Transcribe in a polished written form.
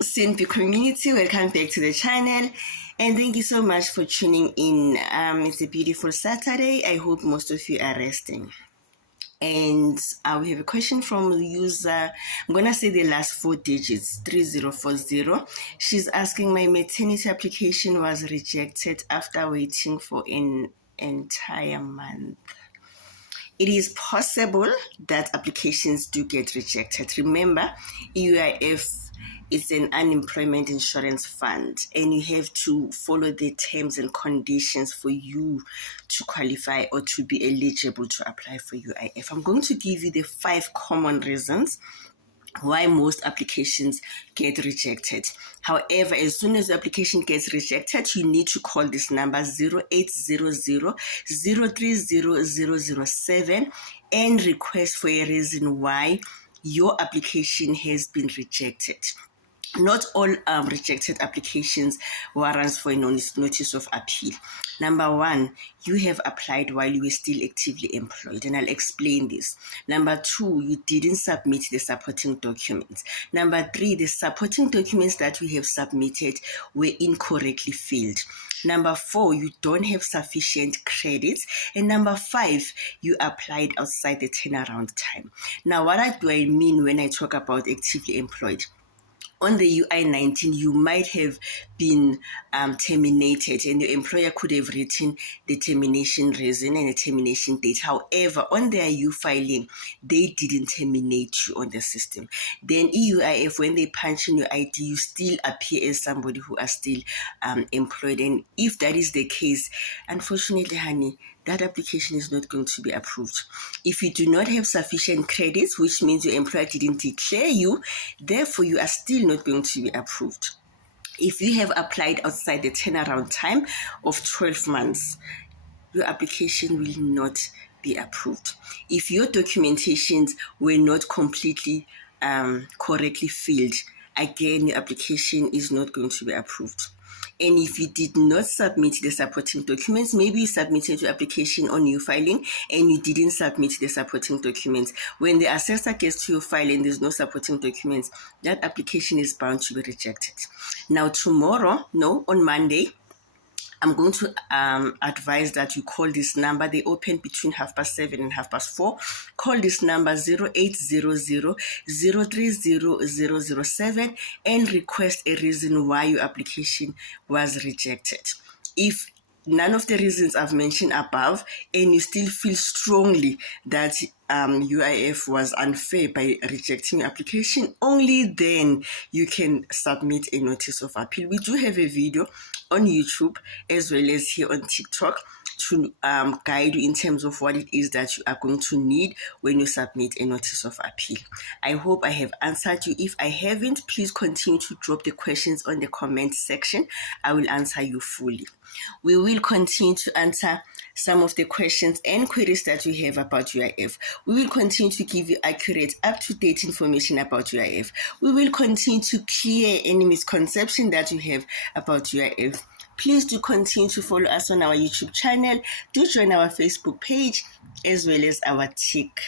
Simple community, welcome back to the channel and thank you so much for tuning in. It's a beautiful Saturday. I hope most of you are resting. And we have a question from the user. I'm gonna say the last 4 digits, 3040. She's asking, my maternity application was rejected after waiting for an entire month. It is possible that applications do get rejected. Remember, UIF is an unemployment insurance fund, and you have to follow the terms and conditions for you to qualify or to be eligible to apply for UIF. I'm going to give you the 5 common reasons why most applications get rejected. However, as soon as the application gets rejected, you need to call this number 0800 030 007 and request for a reason why your application has been rejected. Not all rejected applications warrants for a notice of appeal. Number 1, you have applied while you were still actively employed, and I'll explain this. Number 2, you didn't submit the supporting documents. Number 3, the supporting documents that you have submitted were incorrectly filled. Number 4, you don't have sufficient credits. And number 5, you applied outside the turnaround time. Now, what do I mean when I talk about actively employed? On the UI-19, you might have been terminated, and your employer could have written the termination reason and the termination date. However, on their U-filing, they didn't terminate you on the system. Then EUIF, when they punch in your ID, you still appear as somebody who are still employed. And if that is the case, unfortunately, honey, that application is not going to be approved. If you do not have sufficient credits, which means your employer didn't declare you, therefore you are still not going to be approved. If you have applied outside the turnaround time of 12 months, your application will not be approved. If your documentations were not completely correctly filled, again, your application is not going to be approved. And if you did not submit the supporting documents, maybe you submitted your application on your filing and you didn't submit the supporting documents. When the assessor gets to your file and there's no supporting documents, that application is bound to be rejected. Now, on Monday, I'm going to advise that you call this number. They open between 7:30 and 4:30. Call this number 0800 030 007 and request a reason why your application was rejected. If none of the reasons I've mentioned above and you still feel strongly that UIF was unfair by rejecting your application, only then you can submit a notice of appeal. We do have a video on YouTube as well as here on TikTok to guide you in terms of what it is that you are going to need when you submit a notice of appeal. I hope I have answered you. If I haven't, please continue to drop the questions on the comment section. I will answer you fully. We will continue to answer some of the questions and queries that you have about UIF. We will continue to give you accurate, up-to-date information about UIF. We will continue to clear any misconception that you have about UIF. Please do continue to follow us on our YouTube channel. Do join our Facebook page as well as our TikTok